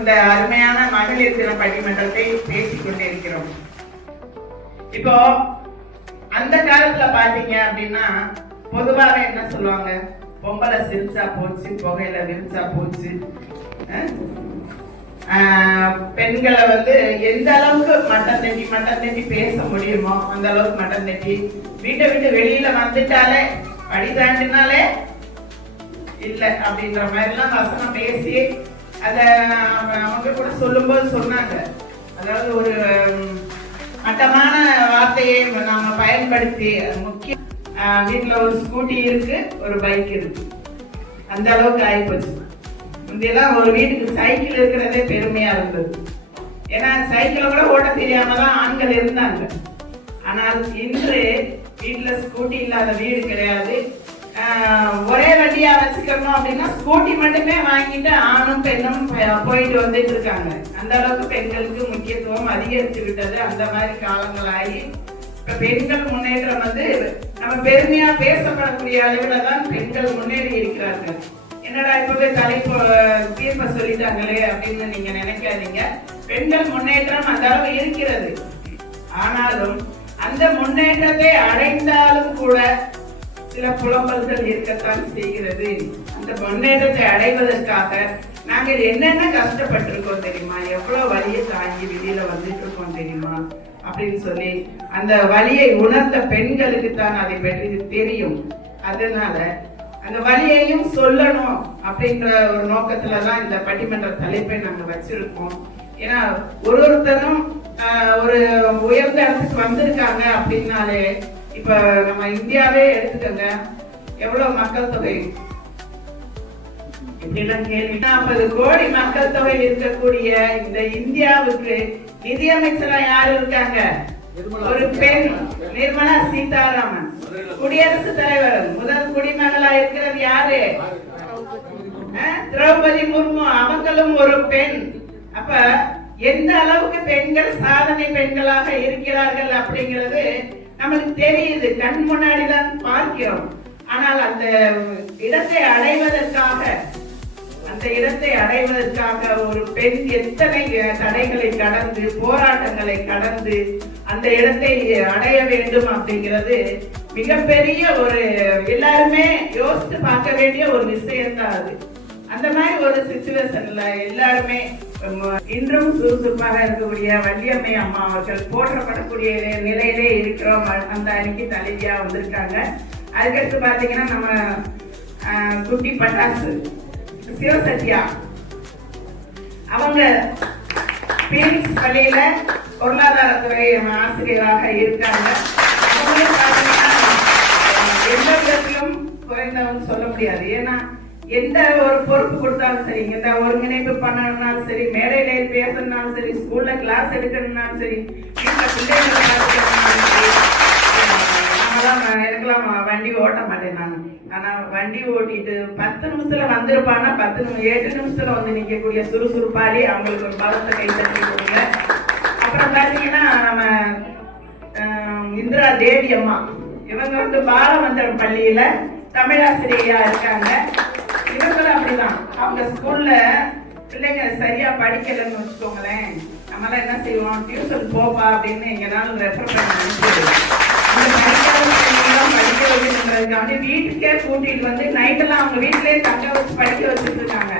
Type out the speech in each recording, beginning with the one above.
இந்த அருமையான மகளிர் தின பட்டிமன்றத்தை பேசிக் கொண்டிருக்கிறோம். இப்போ அந்த காலத்துல பாத்தீங்க அப்படின்னா பொதுவாக என்ன சொல்லுவாங்க? பொம்பளை சிரிச்சா போச்சு புகையில விரிச்சா போச்சு. ஆஹ் பெண்களை வந்து எந்த அளவுக்கு மட்டம் தட்டி மட்டம் தட்டி பேச முடியுமோ அந்த அளவுக்கு மட்டம் தட்டி வீட்டை விட்டு வெளியில வந்துட்டாலே அடி தாண்டினாலே இல்ல அப்படின்ற மாதிரி எல்லாம் வசனம் பேசி அதை அவங்க கூட சொல்லும்போது சொன்னாங்க. அதாவது ஒரு மட்டமான வார்த்தையை நாம பயன்படுத்தி அது முக்கிய வீட்டில் ஒரு ஸ்கூட்டி இருக்கு ஒரு பைக் இருக்கு. அந்த அளவுக்கு ஆயிப்போச்சு. முந்தையெல்லாம் ஒரு வீட்டுக்கு சைக்கிள் இருக்கிறதே பெருமையா இருந்தது. ஏன்னா சைக்கிளை கூட ஓட்ட தெரியாம தான் ஆண்கள் இருந்தாங்க. ஆனால் இன்று வீட்டில் ஸ்கூட்டி இல்லாத வீடு கிடையாது. ஒரே வண்டியா வச்சுக்கணும் அப்படின்னா ஸ்கூட்டி மட்டுமே வாங்கிட்டு ஆணும் பெண்ணும் போயிட்டு வந்துட்டு இருக்காங்க. அந்த அளவுக்கு பெண்களுக்கு முக்கியத்துவம் அதிகரித்து விட்டது. அந்த மாதிரி காலங்கள் ஆகி இப்ப பெண்கள் முன்னேற்றம் வந்து நம்ம பெருமையா பேசப்படக்கூடிய அளவில் தான் பெண்கள் முன்னேறி இருக்கிறார்கள். என்னடா இப்பவே தலைப்பு தீர்ப்ப சொல்லிட்டாங்களே அப்படின்னு நீங்க நினைக்காதீங்க. பெண்கள் முன்னேற்றம் அந்த அளவு இருக்கிறது. ஆனாலும் அந்த முன்னேற்றத்தை அடைந்தாலும் கூட சில புலம்பல்கள் இருக்கத்தான் செய்கிறது. அந்த முன்னேற்றத்தை அடைவதற்காக நாங்கள் என்னென்ன கஷ்டப்பட்டிருக்கோம் தெரியுமா? எவ்வளவு வலியை தாங்கி வெளியில வந்துட்டு இருக்கோம் தெரியுமா? அப்படின்னு சொல்லி அந்த வலியை உணர்ந்த பெண்களுக்கு தான் அதை பற்றி தெரியும். அதனால அந்த வலியையும் சொல்லணும் அப்படின்ற ஒரு நோக்கத்துல தான் இந்த பட்டிமன்ற தலைப்பை நாங்க வச்சிருக்கோம். ஏன்னா ஒரு ஒருத்தரும் ஆஹ், ஒரு உயர்ந்த இடத்துக்கு வந்திருக்காங்க அப்படின்னாலே இப்ப நம்ம இந்தியாவே எடுத்துக்கோங்க. எவ்வளவு மக்கள் தொகை? இப்படிலாம் கேள்வி. நாற்பது கோடி மக்கள் தொகை இருக்கக்கூடிய இந்த இந்தியாவுக்கு நிதியமைச்சரா யாரு இருக்காங்க? ஒரு பெண் நிர்மலா சீதாராமன். குடியரசுத் தலைவர் முதல் குடிமகளா இருக்கிறது யாரு? திரௌபதி முர்மு அவங்களும் ஒரு பெண். அப்ப எந்த அளவுக்கு பெண்கள் சாதனை பெண்களாக இருக்கிறார்கள் அப்படிங்கிறது நம்மளுக்கு தெரியுது கண் முன்னாடி தான் பார்க்கிறோம். ஆனால் அந்த இடத்தை அடைவதற்காக அந்த இடத்தை அடைவதற்காக ஒரு பெண் எத்தனை தடைகளை கடந்து போராட்டங்களை கடந்து அந்த இடத்தை அடைய வேண்டும் அப்படிங்கிறது மிகப்பெரிய ஒரு எல்லாருமே யோசித்து பார்க்க வேண்டிய ஒரு விஷயம்தான் அது. அந்த மாதிரி ஒரு சுச்சுவேஷன்ல எல்லாருமே இன்றும் சுறுசுறுப்பாக இருக்கக்கூடிய வள்ளியம்மை அம்மா அவர்கள் போற்றப்படக்கூடிய நிலையிலே இருக்கிறோம். அந்த அணிக்கு தலைவியா வந்திருக்காங்க. அதுக்கடுத்து பாத்தீங்கன்னா நம்ம குட்டி பட்டாசு சிவசத்யா. அவங்க பீனிக்ஸ் பள்ளியில பொருளாதாரத்துறை ஆசிரியராக இருக்காங்க. எந்த விதத்திலும் குறைந்தவங்க சொல்ல முடியாது. ஏன்னா எந்த ஒரு பொறுப்பு கொடுத்தாலும் சரி எந்த ஒருங்கிணைப்பு பண்ணணும்னாலும் சரி மேடையில பேசணும்னாலும் சரி ஸ்கூல்ல கிளாஸ் எடுக்கணும்னாலும் சரி வீட்டுல சரி நான் எனக்கெல்லாம் வண்டி ஓட்ட மாட்டேன் நான். ஆனா வண்டி ஓட்டிட்டு பத்து நிமிஷத்துல வந்திருப்பான்னா பத்து நிமிஷம் எட்டு நிமிஷத்துல வந்து நிக்கக்கூடிய சுறுசுறுப்பாளி அவங்களுக்கு ஒரு பலத்தை கை தட்டி கொடுங்க. அப்புறம் பாத்தீங்கன்னா நம்ம இந்திரா தேவி அம்மா. இவங்க வந்து பாலமந்திரம் பள்ளியில தமிழாசிரியையா இருக்காங்க. இவங்களும் அப்படிதான். அவங்க ஸ்கூல்ல பிள்ளைங்க சரியா படிக்கலைன்னு வச்சுக்கோங்களேன். நம்மளாம் என்ன செய்வோம்? டியூஷன் போப்பா அப்படின்னு எங்கனாலும் ரெஃபர் பண்ணி அனுப்பிடுவோம். அந்த வீட்டுக்கே கூட்டிட்டு வந்து நைட்டெல்லாம் அவங்க வீட்டிலேயே தங்க வச்சு படிக்க வச்சுட்டு இருக்காங்க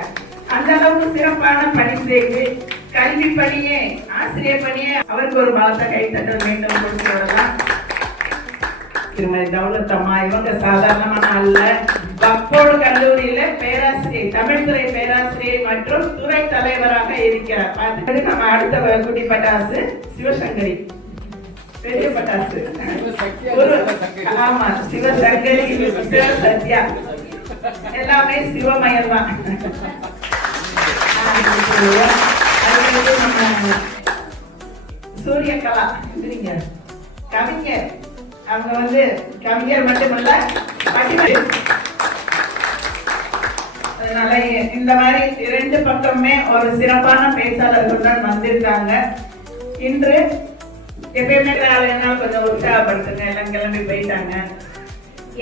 அந்த அளவுக்கு சிறப்பான பணி செய்து கல்வி பணியே ஆசிரியர் பணியே அவருக்கு ஒரு பலத்தை கைத்தட்டல் வேண்டும் கொடுக்கிறதெல்லாம் திருமதி தௌலத்தம்மா இவங்க சாதாரணமான அல்ல. வப்போடு கல்லூரியில பேராசிரியர் தமிழ்துறை பேராசிரியர் மற்றும் துறை தலைவராக இருக்கிறார். பார்த்துட்டு நம்ம அடுத்த குட்டி பட்டாசு சிவசங்கரி. பெரிய பட்டாசு. ஆமா சிவசங்கரி சத்யா எல்லாமே சிவமயம் தான் சூரியகலா எந்திரிங்க. கவிஞர். அவங்க வந்து கவிஞர் மட்டுமல்ல படிவர் அதனால இந்த மாதிரி இரண்டு பக்கமுமே ஒரு சிறப்பான பேச்சாளர்களுடன் வந்திருக்காங்க. இன்று எப்பயுமே என்னால் கொஞ்சம் உற்சாகப்படுத்துங்க. எல்லாம் கிளம்பி போயிட்டாங்க.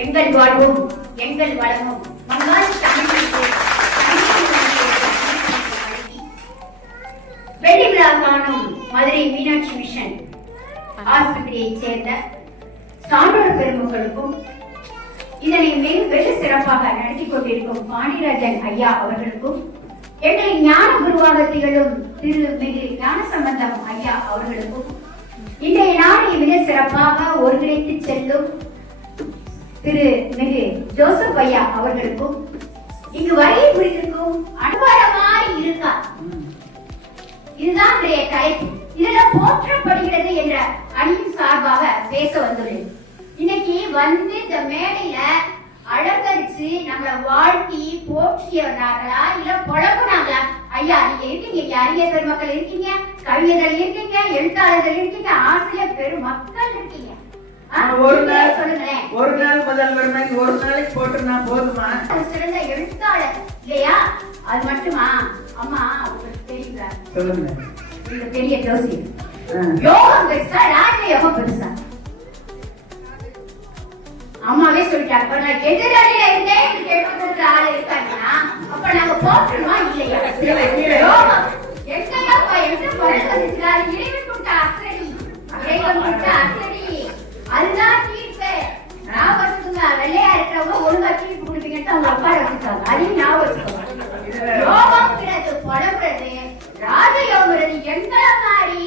எங்கள் வாழ்வும் எங்கள் வளமும் வெள்ளி விழா காணும் மதுரை மீனாட்சி மிஷன் ஆஸ்பத்திரியைச் சேர்ந்த சான்றோர் பெருமக்களுக்கும் இதனை மிக வெகு சிறப்பாக நடத்தி கொண்டிருக்கும் பாணிராஜன் ஐயா அவர்களுக்கும் எங்களை ஞான குருவாக திகழும் திரு மிகு ஞான சம்பந்தம் ஐயா அவர்களுக்கும் இன்றைய நாளை மிக சிறப்பாக ஒருங்கிணைத்து செல்லும் திரு மிகு ஜோசப் ஐயா அவர்களுக்கும் இங்கு வருகை குறித்திருக்கும் அனுபவமாய் இருக்கா இதுதான் இன்றைய தலைப்பு. இதெல்லாம் போற்றப்படுகிறது என்ற அணியின் சார்பாக பேச வந்துள்ளேன். இன்னைக்கு வந்து இந்த மேடையில அலங்கரிச்சு நம்மள வாழ்த்தி போற்றியவர்களா இல்ல புலம்புனாங்களா? ஐயா நீங்க இருக்கீங்க. அறிய பெருமக்கள் இருக்கீங்க? கவிஞர்கள் இருக்கீங்க எழுத்தாளர்கள் இருக்கீங்க ஆசிரியர் பெருமக்கள் இருக்கீங்க. ஒரு நாள் சொல்லுங்களேன். ஒரு நாள் முதல்வர் மாதிரி ஒரு நாளைக்கு போட்டுனா போதுமா? சிறந்த எழுத்தாளர். இல்லையா? அது மட்டுமா? அம்மா உங்களுக்கு தெரியுங்களா? சொல்லுங்க. பெரிய ஜோசி. யோகம் பெருசா ராஜ யோகம் பெருசா? அம்மாவே சொல்லிட்டாங்க. அப்ப நான் எதிராளியில இருந்தே எனக்கு எடுத்து ஆள் இருக்காங்கன்னா அப்ப நாங்க போட்டுருமா இல்லையா? கீழே, கீழே. யோகம் எங்கேயாப்பா குரல் வந்துச்சுல இறைவன் கொடுத்த அசடி. இறைவன் கொடுத்த அசடி. அதுதான் தீர்ப்பு. நான் வச்சுக்கோங்க வெள்ளையா இருக்கிறவங்க ஒழுங்கா தீர்ப்பு கொடுப்பீங்கன்னு அவங்க அப்பா வச்சுக்காங்க அதையும் நான் வச்சுக்கோங்க. யோகம்ங்கிறது புலம்புறது ராஜயோகம்ங்கிறது எங்களை மாதிரி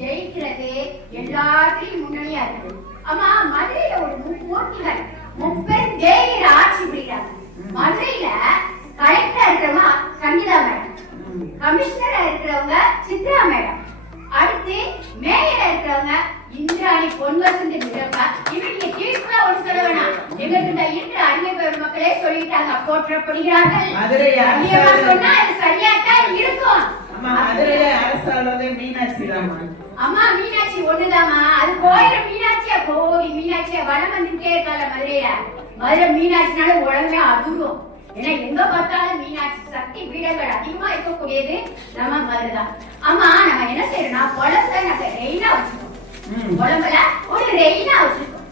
ஜெயிக்கிறது எல்லாத்தையும் முன்னணியா இருக்குது. ஆமா மதுரையில ஒரு மும்மூர்த்திகள் முப்பெரும் ஆட்சி புரிகிறாங்க. மதுரையில கலெக்டரா இருக்கிறவங்க சங்கீதா மேடம். கமிஷனரா இருக்கிறவங்க சித்ரா மேடம். அடுத்து மேயரா இருக்கிறவங்க இந்திராணி பொன்வசந்தி மிதப்பா இவங்க தீர்ப்புல ஒரு சொல்ல வேணாம். எங்கிட்ட இருக்கிற அறிஞர் பெருமக்களே சொல்லிட்டாங்க. போற்றப்படுகிறார்கள். சொன்னா அது சரியாத்தான் இருக்கும். ஆமா மீனாட்சி அம்மா மீனாட்சி ஒண்ணுதாம்மா. அது கோடி மீனாட்சியா வளம் வந்துட்டே இருக்கால மதுரையில மதுரை மீனாட்சினால உலகமே அதிரும் ஏன்னா எங்க பார்த்தாலும் மீனாட்சி சக்தி பீடங்கள் அதிகமா இருக்கக்கூடியது நம்ம மதுரை தான் அம்மா நம்ம என்ன செய்யறோம்னா குழம்புல நம்ம ரெயினா வச்சுக்கோம் ம். குழம்புல ஒரு ரெயினா வச்சிருக்கோம்?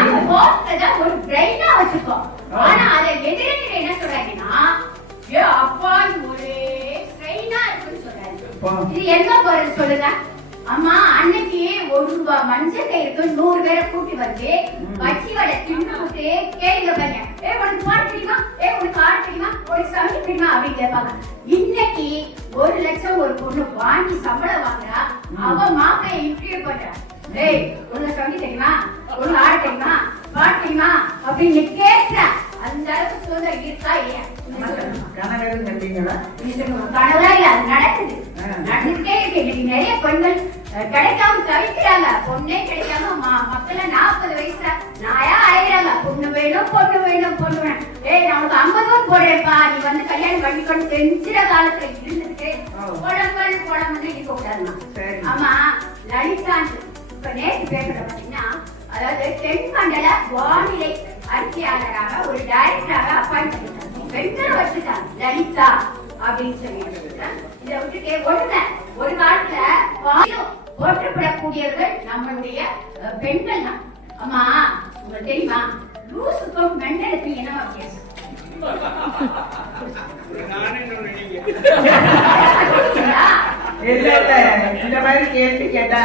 நம்ம ஒரு பிரெயினா வச்சிருக்கோம். ஆனா அதை எதிரில என்ன சொல்றாங்கன்னா ஏ அப்பா ஒரே ஸ்ட்ரெயினா இருக்குன்னு அப்பா. இது என்ன பொருள் சொல்லுங்க அம்மா அன்னைக்கு ஒரு ரூபாய் மஞ்சள் கயிறுக்கு நூறு பேரை கூட்டி வந்து. வச்சி வடை தின்னு விட்டு கேளுங்க பாருங்க. ஏ உனக்கு பாட்டு தெரியுமா ஏ உனக்கு ஆட தெரியுமா உனக்கு சமைக்க தெரியுமா அப்படின்னு கேட்பாங்க. இன்னைக்கு ஒரு லட்சம் ஒரு பொண்ணு வாங்கி சம்பளம் வாங்குறா. அவ மாப்பிளைய இன்டர்வியூ பண்றா. ஏய் உனக்கு சமைக்க தெரியுமா? உனக்கு ஆட தெரியுமா? பாட்டு தெரியுமா? அப்படின்னு கேட்கிறா அந்த அளவுக்கு சுதந்திரம் இருக்கா. கனகரும் கண்டீங்களா கனவா இல்ல அது நடக்குது. நடந்துட்டே இருக்கு. இன்னைக்கு நிறைய பெண்கள் கிடைக்காம தவிக்கிறாங்க. பொண்ணே கிடைக்காம மக்கள் நாற்பது வயசுல நாயா அலைகிறாங்க பொண்ணு வேணும் பொண்ணு வேணும் பொண்ணு வேணும். ஏய் நான் உனக்கு ஐம்பது ரூபா போடுறேன்ப்பா. நீ வந்து கல்யாணம் பண்ணிக்கொண்டு தெரிஞ்சிற காலத்துல இருந்துட்டு ஓ. குழம்பல் குழம்புன்னு இருக்க கூடாதுமா. ஆமா லலிதாண்டு இப்ப நேற்று பேப்பர்ல பாத்தீங்கன்னா அதாவது தென்மண்டல வானிலை அறிக்கையாளராக ஒரு டைரக்டராக அப்பாயிண்ட் பண்ணிட்டாங்க பெண்களை வச்சுட்டாங்க. லலிதா. அப்படின்னு சொல்லி இதை விட்டுட்டு ஒண்ணுல ஒரு காலத்துல போற்றப்படக்கூடியவர்கள் நம்மளுடைய அஹ், பெண்கள் தான். அம்மா உங்களுக்கு தெரியுமா? லூசுக்கும் மெண்டலுக்கும் என்ன வித்தியாசம் இந்த மாதிரி கேள்வி கேட்டா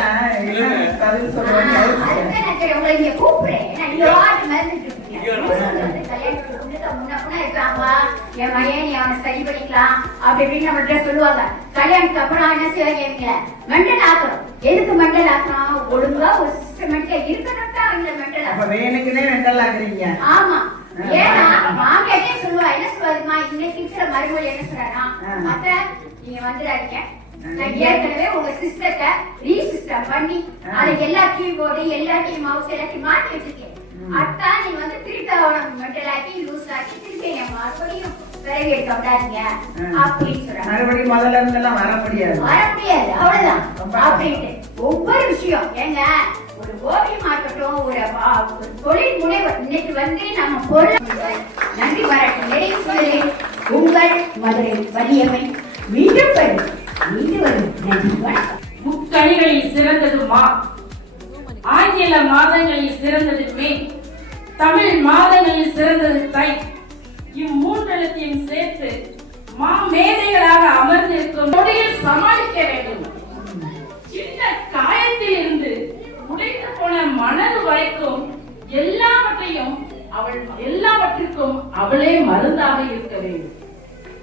பதில் சொல்லுவாங்க உங்களை கூப்பிடுறேன். ஏன்னா நீங்க வாட்டு மறந்துட்டு இருக்கீங்க. லூசுங்க வந்து கல்யாணத்துக்கு முன்னுக்கு இருக்காங்களா? என் மகன் நீ அவனை சரி பண்ணிக்கலாம் அப்படி இப்படின்னு நம்மள்ட்ட சொல்லுவாங்க. கல்யாணத்துக்கு அப்புறம் என்ன செய்வாங்க மெண்டல் ஆக்கணும். எதுக்கு மெண்டல் ஆக்கணும்? ஒழுங்கா ஒரு சிஸ்டமேட்டிக்கா இருக்கணும் தான் இந்த மெண்டல். அப்ப வேணுக்குனே ஆகுறீங்க ஆமா. ஏன்னா மாமியாரே சொல்லுவா என்ன சொல்லுவாருமா இன்னைக்கு இருக்கிற மருமகள் என்ன சொல்றானா ஆ. அத்த நீங்க வந்துடாதீங்க. நான் ஏற்கனவே உங்க சிஸ்டத்தை ரீசிஸ்டம் பண்ணி. அதை எல்லா கீபோர்டு எல்லாத்தையும் மவுஸ் எல்லாத்தையும் மாத்தி வச்சிருக்கேன். அத்தா நீ வந்து அவனை மெட்டல் ஆக்கி லூஸ் ஆக்கி திருப்பி என் மறுபடியும் பிறகு எடுக்க விடாதீங்க. அப்படின்னு சொல்றாங்க. மறுபடியும் முதல்ல இருந்தெல்லாம் வர முடியாது. வர முடியாது. அவ்வளவுதான். அப்படின்ட்டு ஒவ்வொரு விஷயம். ஏங்க ஒரு ஓவியமா இருக்கட்டும் ஒரு வா- ஒரு தொழில் முனைவர். இன்னைக்கு வந்து நம்ம பொருள் நன்றி பாராட்டு. நிறைவு சொல்லுகிறேன் உங்கள் மதுரை வலியமை மீண்டும் வரும் மீண்டும் வரும் நன்றி வணக்கம். முக்கணிகளில் சிறந்தது மா. ஆங்கில மாதங்களில் சிறந்தது மே. தமிழ் மாதங்களில் சிறந்தது தை. இம்மூன்றெழுத்தையும் சேர்த்து மா மேதைகளாக அமர்ந்திருக்கும் நொடியில் சமாளிக்க வேண்டும். சின்ன காயத்தில் இருந்து உடைந்து போன மணல் வரைக்கும் எல்லாவற்றையும் அவள் எல்லாவற்றிற்கும் அவளே மருந்தாக இருக்க வேண்டும்.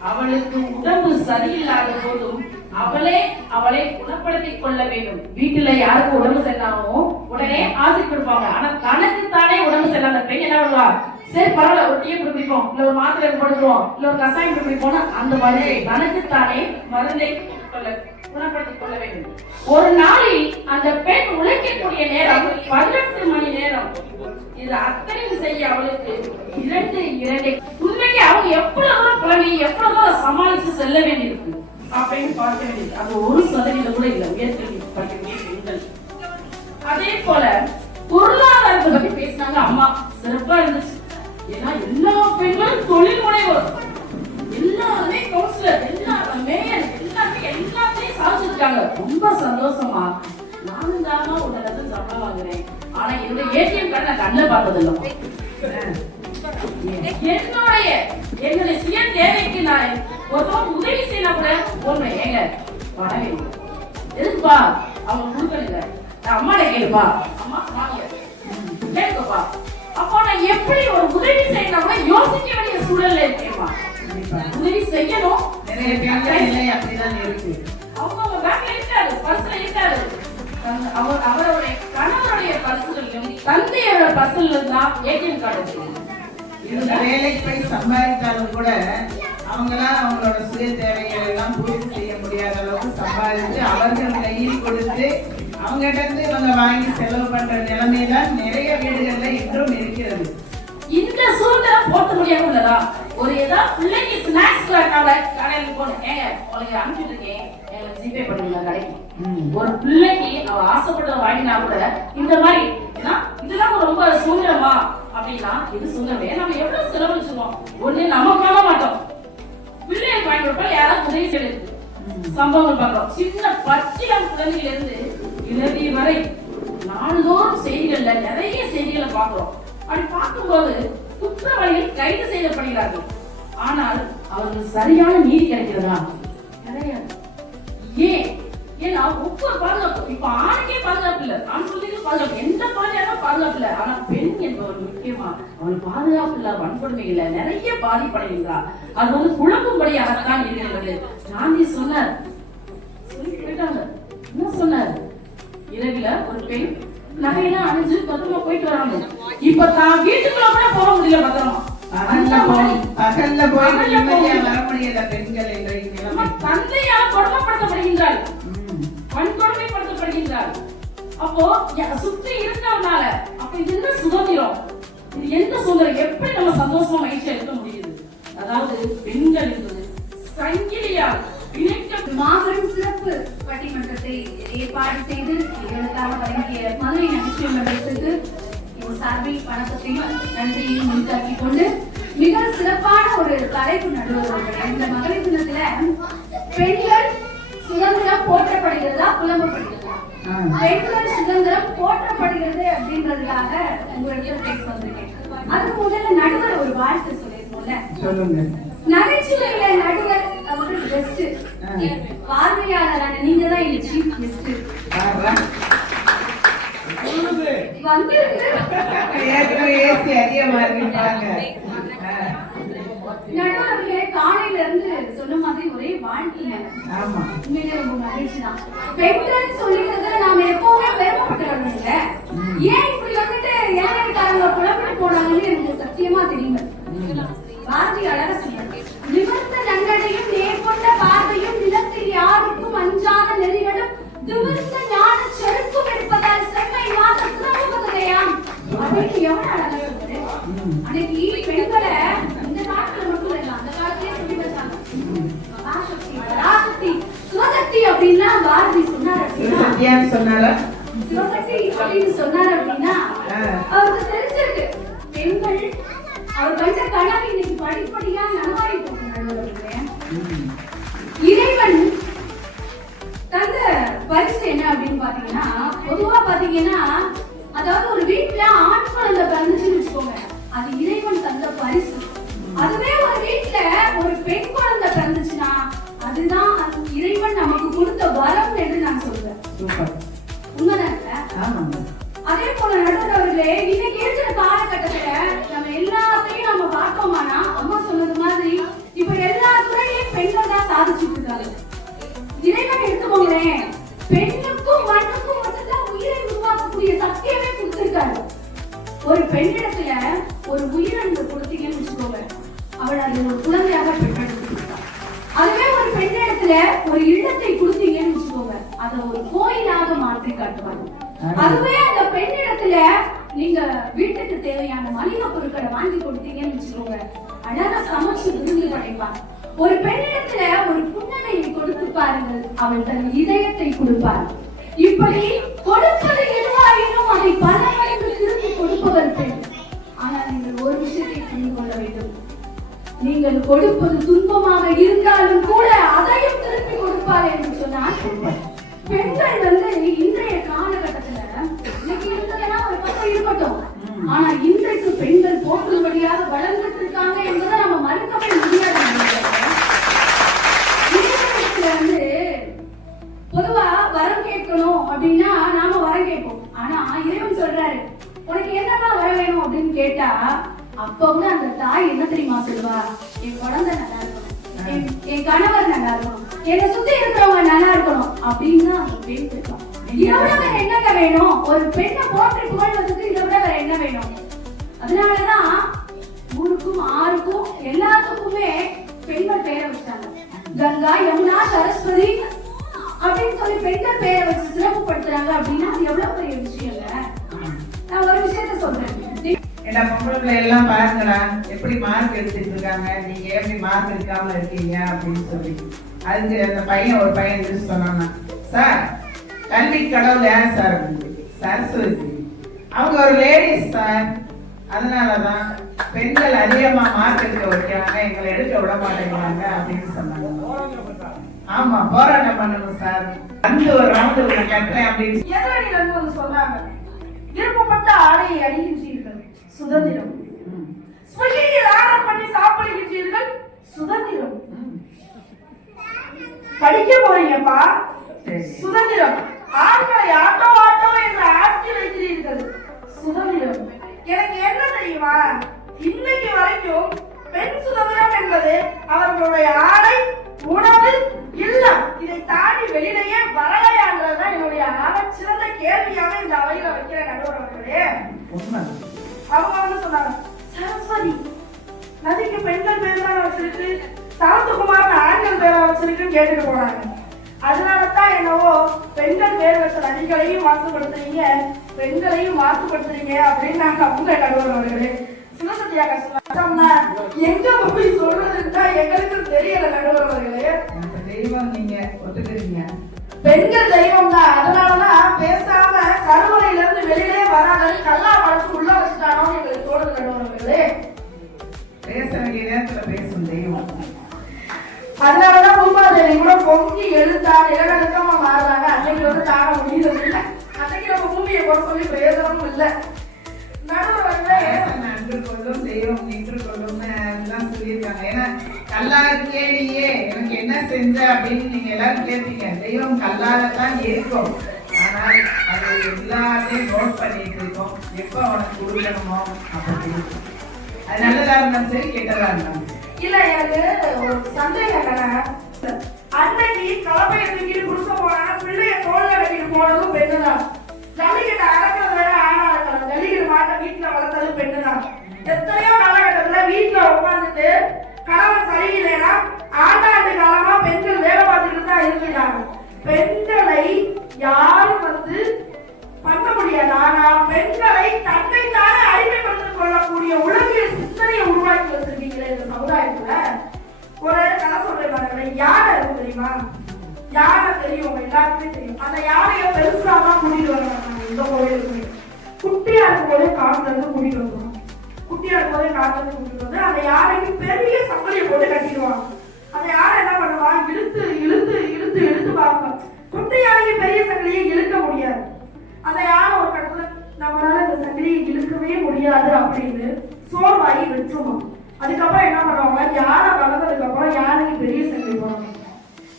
அவளுக்கு உடம்பு சரியில்லாத போதும் அவளே அவளை குணப்படுத்திக் கொள்ள வேண்டும். வீட்டுல யாருக்கு உடம்பு சரியில்லாமோ உடனே ஆசை கொடுப்பாங்க. ஆனா தனக்கு தானே உடம்பு சரியில்லாத பெண் என்ன பண்ணுவா? சரி பரவாயில்ல ஒரு டீ குடிப்போம் இல்ல ஒரு மாத்திரை போடுவோம் இல்ல ஒரு கசாயம் குடிப்போம் அந்த மாதிரி தனக்கு தானே மருந்தை கொள்ள குணப்படுத்திக் கொள்ள வேண்டும். ஒரு நாளில் அந்த பெண் உழைக்கக்கூடிய நேரம் பதினெட்டு மணி நேரம். இது அத்தனையும் செய்ய அவளுக்கு இரண்டு இரண்டு. உண்மைக்கு அவங்க எவ்வளவு தூரம் புலவி எவ்வளவு தூரம் சமாளிச்சு செல்ல வேண்டியிருக்கு. அப்படின்னு பார்க்க வேண்டியது. அது ஒரு சதவீதம் கூட இல்லை. உயர்கல்வி படிக்கக்கூடிய பெண்கள். அதே போல பொருளாதாரத்தை பத்தி பேசினாங்க அம்மா. சிறப்பா இருந்துச்சு. ஏன்னா எல்லா பெண்களும் தொழில் முனைவோர். எல்லாருமே கவுன்சிலர் எல்லாரும் மேயர் எல்லாருமே எல்லாத்தையும் சாதிச்சிருக்காங்க. ரொம்ப சந்தோஷமா. நானும் தாமா ஒரு சம்பளம் வாங்குறேன். ஆனா என்னோட ஏடிஎம் கார்டு நான் கண்ணில் பார்த்ததில்லை. என்னுடைய என்னுடைய சுய தேவைக்கு நான் ஒருத்தவங்க உதவி செய்யலாம் கூட ஒண்ணு ஏங்க? வரவே இல்லை. எதுக்குப்பா? அவங்க கொடுக்கணுங்க நான் அம்மாட்ட கேளுப்பா. அம்மா வாங்க. கேளுப்பா அப்போ நான் எப்படி ஒரு உதவி செய்யணும் கூட யோசிக்க வேண்டிய சூழல்ல இருக்கேம்மா. உதவி செய்யணும். நிறைய பெண்கள் நிலை அப்படிதான் இருக்கு. அவங்க அவங்க பேங்க்ல இருக்காரு பர்ஸ்ல இருக்காரு. அந்த- அவர் அவருடைய கணவருடைய பர்ஸ்லையும் தந்தையோட பர்ஸ்ல தான் ஏடிஎம் கார்டு இந்த வேலைக்கு போய் சம்பாதித்தாலும் கூட அவங்களா அவங்களோட சுய தேவைகளை எல்லாம் பூர்த்தி செய்ய முடியாத அளவுக்கு சம்பாதிச்சு அவர்கள் கையில் கொடுத்து அவங்ககிட்ட இருந்து இவங்க வாங்கி செலவு பண்ற நிலைமையில நிறைய வீடுகள்ல இன்றும் இருக்கிறது. இந்த சுதந்திரம் போட்ட முடியாம உள்ளதா ஒரு ஏதாவது பிள்ளைக்கு ஸ்நாக்ஸ் கடை கடையில போன ஏங்க உங்களுக்கு அனுப்பிட்டு இருக்கேன். எனக்கு ஜிபே பண்ணுங்க கடைக்கு. ஒரு பிள்ளைக்கு அவ ஆசைப்பட்டதை வாங்கினா கூட இந்த மாதிரி ஏன்னா இதெல்லாம் ரொம்ப சுதந்திரமா அப்படின்னா இது சுதந்திரமே நம்ம எவ்வளவு செலவழிச்சிருவோம் ஒண்ணு நம்ம பண்ண மாட்டோம். பிள்ளையை வாங்கி கொடுப்பா யாராவது உதவி செய்யுது சம்பவங்கள் பார்க்கிறோம் சின்ன பச்சிலம் குழந்தையில இருந்து இளவி வரை நாள்தோறும் செய்திகள்ல நிறைய செய்திகளை பார்க்கிறோம். அப்படி பார்க்கும்போது குற்றவாளிகள் கைது செய்யப்படுகிறார்கள். ஆனால் அவர்கள் சரியான நீதி கிடைக்கிறதா? கிடையாது. ஏன்? ஏன்னா ஒவ்வொரு பாதுகாப்பு இப்ப ஆணுக்கே பாதுகாப்பு இல்லை ஆண் குழந்தைகளுக்கு பாதுகாப்பு. எந்த பாதுகாப்பு இல்ல ஆனா பெண் என்பவர் முக்கியமா அவள் பாதுகாப்பு இல்ல வன்கொடுமை இல்ல. நிறைய பாதிப்படைகின்றார் அது வந்து குழம்பும்படியாகத்தான் இருக்கிறது. காந்தி சொன்னார். என்ன சொன்னார்? இரவில ஒரு பெண் நகையெல்லாம் அணிஞ்சு பத்திரமா போயிட்டு வராங்க. இப்ப தான் வீட்டுக்குள்ள கூட போக முடியல பத்திரமா. பகல்ல போய் நிம்மதியா வர முடியல பெண்கள் நம்ம தந்தையால் கொடுமைப்படுத்தப்படுகின்றாள். ம். அப்போ சுற்றி இருக்கவனால அப்ப இது என்ன சுதந்திரம்? இது எந்த சுதந்திரம்? எப்படி நம்ம சந்தோஷமா மகிழ்ச்சியா இருக்க முடியுது? அதாவது பெண்கள் என்பது சங்கிலியால் இணைக்க மாபெரும் சிறப்பு பட்டிமன்றத்தை ஏற்பாடு செய்து எங்களுக்காக வழங்கிய மதுரை நகைச்சுவை மன்றத்துக்கு என் சார்பில் வணக்கத்தையும் நன்றியையும் உண்டாக்கிக் கொண்டு மிக சிறப்பான ஒரு தலைப்பு நடுவர்கள் இந்த மகளிர் தினத்துல பெண்கள் சுதந்திரம் போற்றப்படுகிறதா புலம்பப்படுகிறது? பெண்கள் சுதந்திரம் போற்றப்படுகிறது அப்படின்றதுக்காக உங்களுக்கு பேச வந்திருக்கேன் அதுக்கு முதல்ல நடுவர் ஒரு வாழ்த்து சொல்லியிருக்கோம்ல சொல்லுங்க நகைச்சுவையில நடுவர் அவர் பெஸ்ட். பார்வையாளரான நீங்க தான் இந்த சீஃப் கெஸ்ட். வந்து ஏற்கனவே ஏசி அதிகமா ஆ. நடுவர்களே காலையில இருந்து சொன்ன மாதிரி ஒரே வாழ்க்கைங்க ஆமா. உண்மையிலே ரொம்ப மகிழ்ச்சி தான் பெண்கள் சொல்லிக்கிறதுல நாம எப்பவுமே பெருமைப்பட்டுக்கணும் இல்ல? ஏன் இப்படி வந்துட்டு ஏழைக்காரங்க புலப்பட்டு போனாங்கன்னு எனக்கு சத்தியமா தெரியல ஒரு கொடுத்து பாருங்கள் அவள் தன் இதயத்தை கொடுப்பார் இப்படி கொடுப்பது எதுவாயினும் அதை பல மடங்கு திருப்பி கொடுப்பவர் பெண் ஆனால் நீங்கள் ஒரு விஷயத்தை புரிந்து கொள்ள வேண்டும். நீங்கள் கொடுப்பது துன்பமாக இருந்தாலும் கூட அதையும் திருப்பி கொடுப்பார் என்று சொன்னால் பெண்கள் வந்து இன்றைய காலகட்டத்துல இன்னைக்கு இருந்ததுன்னா ஒரு பக்கம் இருக்கட்டும். ஆனா இன்றைக்கு பெண்கள் போற்றும்படியாக வளர்ந்துட்டு இருக்காங்க என்பதை நம்ம மறுக்கவே முடியாது. இறைவனுக்கு வந்து பொதுவா வரம் கேட்கணும் அப்படின்னா நாம வரம் கேட்போம். ஆனா இறைவன் சொல்றாரு உனக்கு என்னதான் வர வேணும்? அப்படின்னு கேட்டா அப்ப கூட அந்த தாய் என்ன தெரியுமா சொல்லுவா? என் குழந்தை நல்லா இருக்கணும். என்- என் கணவர் நல்லா இருக்கணும். என்னை சுத்தி இருக்கிறவங்க நல்லா இருக்கணும். அப்படின்னு தான் அந்த பெண் இதை விட வேற என்னங்க வேணும்? ஒரு பெண்ணை போற்றி புகழ்வதற்கு இதை விட வேற என்ன வேணும்? அதனாலதான் மூணுக்கும் ஆறுக்கும் எல்லாத்துக்குமே பெண்கள் பெயரை வச்சாங்க. கங்கா யமுனா சரஸ்வதி அப்படின்னு சொல்லி பெண்கள் பெயரை வச்சு சிறப்புப்படுத்துறாங்க அப்படின்னா அது எவ்வளவு பெரிய விஷயங்க நான் ஒரு விஷயத்த சொல்றேன். என்ன பொம்பளை பிள்ளை எல்லாம் பாருங்களா எப்படி மார்க் எடுத்துட்டு இருக்காங்க? நீங்க எப்படி மார்க் எடுக்காம இருக்கீங்க அப்படின்னு சொல்லி. அதுக்கு அந்த பையன் ஒரு பையன் எடுத்து சொன்னாங்க சார் கல்வி கடவுள் யார் சார் சரஸ்வதி. அவங்க ஒரு லேடிஸ் சார். அதனாலதான் பெண்கள் அதிகமா மார்க் எடுக்க வைக்கிறாங்க எங்களை எடுக்க விட மாட்டேங்கிறாங்க அப்படின்னு சொன்னாங்க. ஆமா போராட்டம் பண்ணணும் சார். அந்த ஒரு ரவுண்டு ஒண்ணு கட்டுறேன் அப்படின்னு எதிரணியில இருந்து வந்து சொல்றாங்க. விருப்பப்பட்ட ஆடையை அணிகின்றீர்கள் சுதந்திரம். ஸ்விக்கியில் ஆர்டர் பண்ணி சாப்பிடுகின்றீர்கள் சுதந்திரம். படிக்க போறீங்கப்பா. சுதந்திரம். ஆண்களை ஆட்டோ ஆட்டோ என்று ஆட்டி வைக்கிறீர்கள் சுதந்திரம். எனக்கு என்ன தெரியுமா? இன்னைக்கு வரைக்கும் பெண் சுதந்திரம் என்பது அவர்களுடைய ஆடை உணவு இல்லம். இதை தாண்டி வெளியிலேயே வரலையான்றதுதான் என்னுடைய ஆகச் சிறந்த கேள்வியாக இந்த அவையில வைக்கிற நடுவர் அவர்களே. அவங்க வந்து சொன்னாங்க சரஸ்வதி நதிக்கு பெண்கள் பேர் தான் வச்சிருக்கு? சரத்குமார் ஆண்கள் பேரா வச்சிருக்குன்னு கேட்டுட்டு போனாங்க. அதனால தான் என்னவோ பெண்கள் பேர் வச்ச நதிகளையும் மாசுபடுத்துறீங்க பெண்களையும் மாசுபடுத்துறீங்க அப்படின்னு நாங்க அவங்க நடுவர் அவர்களே. சிவசத்தியா தான் எங்க போய் சொல்றதுன்னு தான் எங்களுக்கு தெரியல நடுவர் அவர்களே. அந்த தெய்வம் நீங்க ஒத்துக்கிறீங்க. பெண்கள் தெய்வம் தான். அதனாலதான் பேசாம கருவறையில இருந்து வெளியிலே வராதன்னு கல்லா வளைச்சு உள்ள வச்சுட்டானோன்னு எங்களுக்கு தோணுது நடுவர்களே பேச வேண்டிய நேரத்துல பேசும் தெய்வம். அதனாலதான் பூமாதேவி கூட பொங்கி எழுந்தா நிலநடுக்கமா மாறுறாங்க. அன்னைக்கு வந்து தாங்க முடியறது இல்ல அன்னைக்கு நம்ம பூமியை போட சொல்லி பிரயோஜனமும் இல்ல. நடுவர்களே அன்று கொள்ளும் தெய்வம் நின்று எல்லாம் சொல்லியிருக்காங்க. ஏன்னா கல்லா கேடியே நீயே எனக்கு என்ன செஞ்ச அப்படின்னு நீங்க எல்லாரும் கேட்பீங்க தெய்வம் கல்லால தான் இருக்கும். ஆனால் அது எல்லாத்தையும் நோட் பண்ணிட்டு இருக்கோம். எப்போ அவனுக்கு கொடுக்கணுமோ அப்படின்னு அது நல்லதா இருந்தாலும் சரி கெட்டதா இருந்தாலும் இல்ல எனக்கு ஒரு சந்தேகம் என்னன்னா அன்னைக்கு கலப்பையை தூக்கிட்டு குடிச்ச போனா பிள்ளைய தோல்ல கட்டிட்டு போனதும் பெண்ணுதான். ஜல்லிக்கட்டு அறக்கிறத விட ஆனா இருக்கலாம் ஜல்லிக்கட்டு மாட்ட வீட்டுல வளர்த்தது பெண்ணுதான். எத்தனையோ காலகட்டத்துல வீட்டுல உட்காந்துட்டு கணவன் சரியில்லைன்னா ஆண்டாண்டு காலமா பெண்கள் வேலை பார்த்துட்டு தான் இருக்கிறாங்க பெண்களை யாரும் வந்து பண்ண முடியாது. ஆனா பெண்களை தன்னை தானே அடிமைப்படுத்திக் கொள்ளக்கூடிய உளவியல் சிந்தனையை உருவாக்கி வச்சிருக்கீங்களே இந்த சமுதாயத்துல? ஒரு கதை சொல்றேன் பாருங்களேன். யானை இருக்கு தெரியுமா? யானை தெரியும்? உங்க எல்லாருக்குமே தெரியும். அந்த யானையை பெருசா தான் கூட்டிட்டு வராங்க இந்த கோயிலுக்கு குட்டியா இருக்கும் போதே காட்டுல இருந்து கூட்டிட்டு வருவாங்க. குட்டியோட போதே காட்டுல கொடுத்துட்டு வந்து அந்த யானைக்கு பெரிய சங்கிலியை போட்டு கட்டிடுவாங்க. அந்த யாரும் என்ன பண்ணுவா? இழுத்து இழுத்து இழுத்து இழுத்து பார்ப்போம் குட்டி பெரிய சங்கிலியை இழுக்க முடியாது. அதை யாரும் ஒரு கட்டத்துல நம்மளால இந்த சங்கிலியை இழுக்கவே முடியாது அப்படின்னு சோர்வாகி விட்டுருவோம் அதுக்கப்புறம் என்ன பண்ணுவாங்க? யானை வளர்ந்ததுக்கு அப்புறம் யானைக்கு பெரிய சங்கிலி போடுவாங்க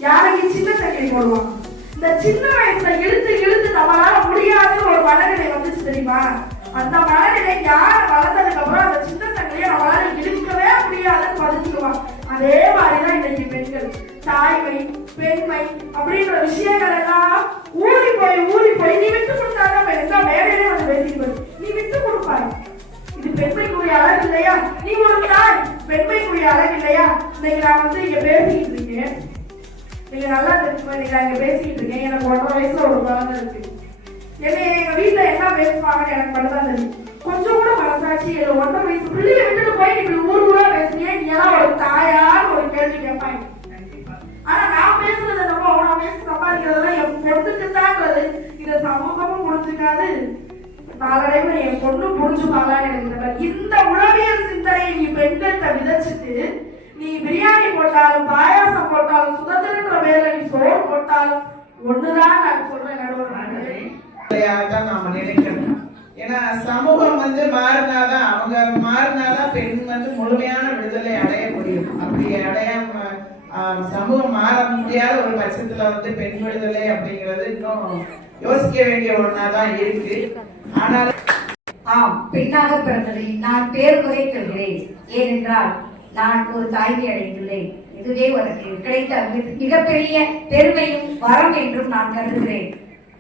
யானைக்கு சின்ன சங்கிலி போடுவாங்க. இந்த சின்ன வயசுல இழுத்து இழுத்து நம்மளால முடியாதுன்னு ஒரு மனநிலை வந்துச்சு தெரியுமா? அந்த மனநிலை யானை வளர்ந்ததுக்கு அப்புறம் அந்த சின்ன சங்கிலியை நம்மளால இழுக்கவே முடியாதுன்னு பதிஞ்சுக்குவான் அதே மாதிரிதான் இன்னைக்கு பெண்கள். தாய்மை பெண்மை அப்படின்ற விஷயங்கள் எல்லாம் ஊறி போய் ஊறி போய் நீ விட்டு கொடுத்தாதான் எல்லா மேடையிலே வந்து பேசிட்டு நீ விட்டு கொடுப்பாய். இது பெண்மைக்குரிய அழகு இல்லையா? நீ ஒரு தாய் பெண்மைக்குரிய அழகு இல்லையா? இன்னைக்கு நான் வந்து இங்க பேசிக்கிட்டு இருக்கேன். நீங்க நல்லா தெரிஞ்சுக்கோ நீங்க இங்க பேசிக்கிட்டு இருக்கேன். எனக்கு ஒன்றரை வயசுல ஒரு குழந்தை இருக்கு. என்னை எங்க வீட்டுல என்ன பேசுவாங்கன்னு எனக்கு மட்டும் தான் தெரியும். கொஞ்சம் கூட மனசாட்சி இல்லை. ஒன்றரை வயசு பிள்ளைய விட்டுட்டு போய் இப்படி ஊர் ஊரா பேசுனீங்க நீ எல்லாம் ஒரு தாயான்னு ஒரு கேள்வி கேட்பாங்க. ஆனா நான் பேசுறது என்னமோ நான் பேசி சம்பாதிக்கிறதெல்லாம் என் பொண்ணுக்கு தாங்கிறது இதை சமூகமும் புரிஞ்சுக்காது. நாளடைவுல என் பொண்ணு புரிஞ்சுப்பாங்கன்னு எனக்கு. இந்த உளவியல் சிந்தனையை நீ பெண்கள்கிட்ட விதைச்சிட்டு நீ பிரியாணி போட்டாலும் பாயாசம் போட்டாலும் சுதந்திரன்ற பேர்ல நீ சோறு போட்டாலும் ஒண்ணுதான் நான் சொல்றேன் நடுவர் தான் நாம நினைக்கணும். ஏன்னா சமூகம் வந்து மாறினாதான் அவங்க மாறினாதான் பெண் வந்து முழுமையான விடுதலை அடைய முடியும். அப்படி அடையாம சமூகம் மாற முடியாத ஒரு பட்சத்துல வந்து பெண் விடுதலை அப்படிங்கிறது இன்னும் யோசிக்க வேண்டிய ஒன்னாதான் இருக்கு. ஆனாலும் ஆம் பெண்ணாக பிறந்ததை நான் பேர் குறைக்கிறேன் ஏனென்றால் நான் ஒரு தாய்மை அடைந்துள்ளேன். இதுவே எனக்கு கிடைத்த மிகப்பெரிய பெருமையும் வரம் என்றும் நான் கருதுகிறேன்.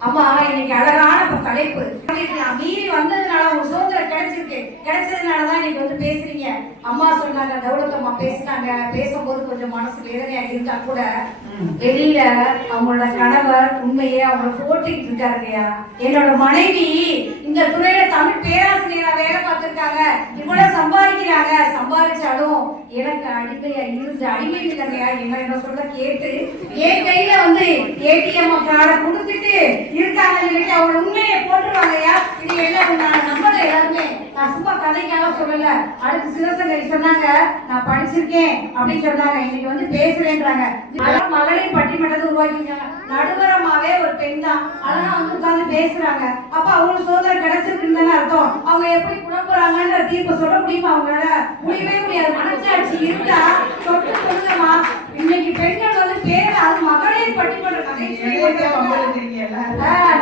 அம்மா இன்னைக்கு அழகான ப- தலைப்பு. நான் மீறி வந்ததுனால உங்க சுதந்திரம் கிடைச்சிருக்கு. கிடைச்சதுனாலதான் இன்னைக்கு வந்து பேசுறீங்க. அம்மா சொன்னாங்க தௌலத் அம்மா பேசினாங்க. பேசும்போது கொஞ்சம் மனசு வேதனையா இருந்தா கூட வெளியில அவங்களோட கணவர் உண்மையே அவங்கள போட்டிட்டு இருக்காருங்கய்யா என்னோட மனைவி இந்த துறையில தமிழ் பேராசிரியரா வேலை பார்த்திருக்காங்க. இவ்வளவு சம்பாதிக்கிறாங்க. சம்பாதிச்சாலும் எனக்கு அடிமையா இருந்து அடிமை இல்லைங்கய்யா என்ன என்ன சொல்ல கேட்டு என் கையில வந்து ஏடிஎம் கார்டை கொடுத்துட்டு இருக்காங்க சொல்லிட்டு அவங்க உண்மையை போட்டுருவாங்கய்யா? இது எல்லாம் நான் நம்பல எல்லாருமே நான் சும்மா கதைக்காக சொல்லல. அடுத்து சிவசங்கரி சொன்னாங்க நான் படிச்சிருக்கேன் அப்படின்னு சொன்னாங்க. இன்னைக்கு வந்து பேசுறேன்றாங்க. மகளிர் பட்டிமன்றத்தை உருவாக்கிருக்காங்க நடுவரமாவே ஒரு பெண் தான். அழகா வந்து உட்கார்ந்து பேசுறாங்க. அப்ப அவங்களுக்கு சுதந்திரம் கிடைச்சிருக்குன்னு தானே அர்த்தம். அவங்க எப்படி குழம்புறாங்கன்ற தீர்ப்பு சொல்ல முடியுமா அவங்களால? முடியவே முடியாது. மனசாட்சி இருந்தா தொட்டு சொல்லுங்கம்மா. இன்னைக்கு பெண்கள் வந்து பேர் அது மகளிர் பட்டிமன்றம்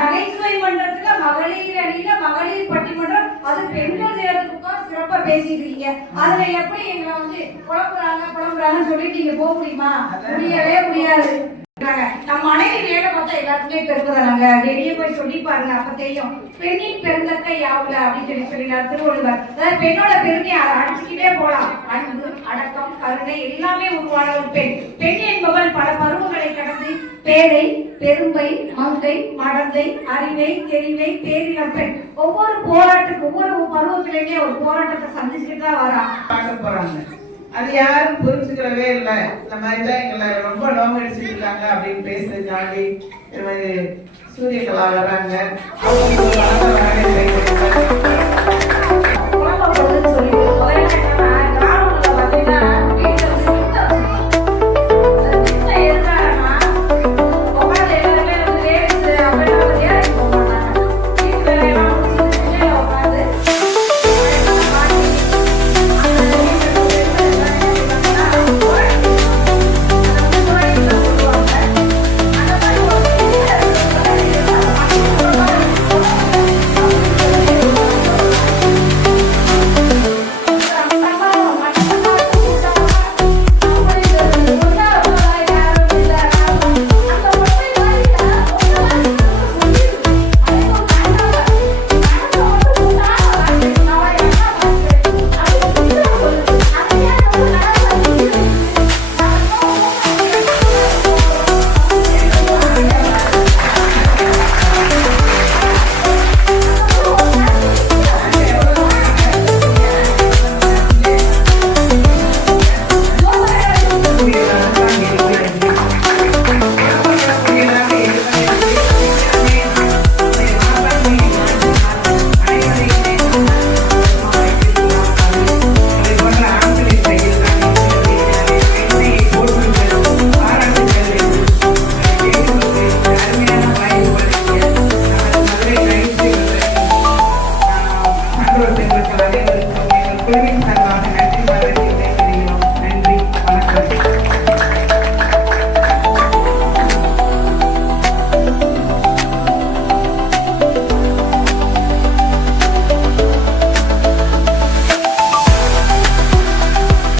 நகைச்சுவை மன்றத்துல மகளிர் அணியில மகளிர் பட்டிமன்றம் அது பெண்கள் நேரத்துக்கு சிறப்பா பேசிட்டு இருக்கீங்க அதுல எப்படி எங்களை வந்து குழம்புறாங்க குழம்புறாங்கன்னு சொல்லிட்டு நீங்க போக முடியுமா? முடியவே முடியாது. நம்ம மனைவி வேலை பார்த்தா எல்லாத்துக்குமே பெருக்குறாங்க வெளியே போய் சொல்லி பாருங்க அப்ப தெரியும். பெண்ணின் பெருந்தத்தை யாவுல அப்படின்னு சொல்லி சொல்லினார் திருவள்ளுவர். அதாவது பெண்ணோட பெருமையை அதை அடிச்சுக்கிட்டே போலாம். அன்பு அடக்கம் கருணை எல்லாமே உருவான ஒரு பெண். பெண் என்பவள் பல பருவங்களை கடந்து பேரை பெரும்பை மங்கை மடந்தை அறிவை தெரிவை பேரினம் பெண். ஒவ்வொரு போராட்டத்துக்கு ஒவ்வொரு பருவத்திலையுமே ஒரு போராட்டத்தை சந்திச்சுட்டு தான் வரா போறாங்க. அது யாரும் புரிஞ்சுக்கிறவே இல்லை. இந்த மாதிரிதான் எங்களை ரொம்ப நோங்க அடிச்சுட்டு இருக்காங்க அப்படின்னு பேசுறதுக்காண்டி இது மாதிரி சூரியகலா வராங்க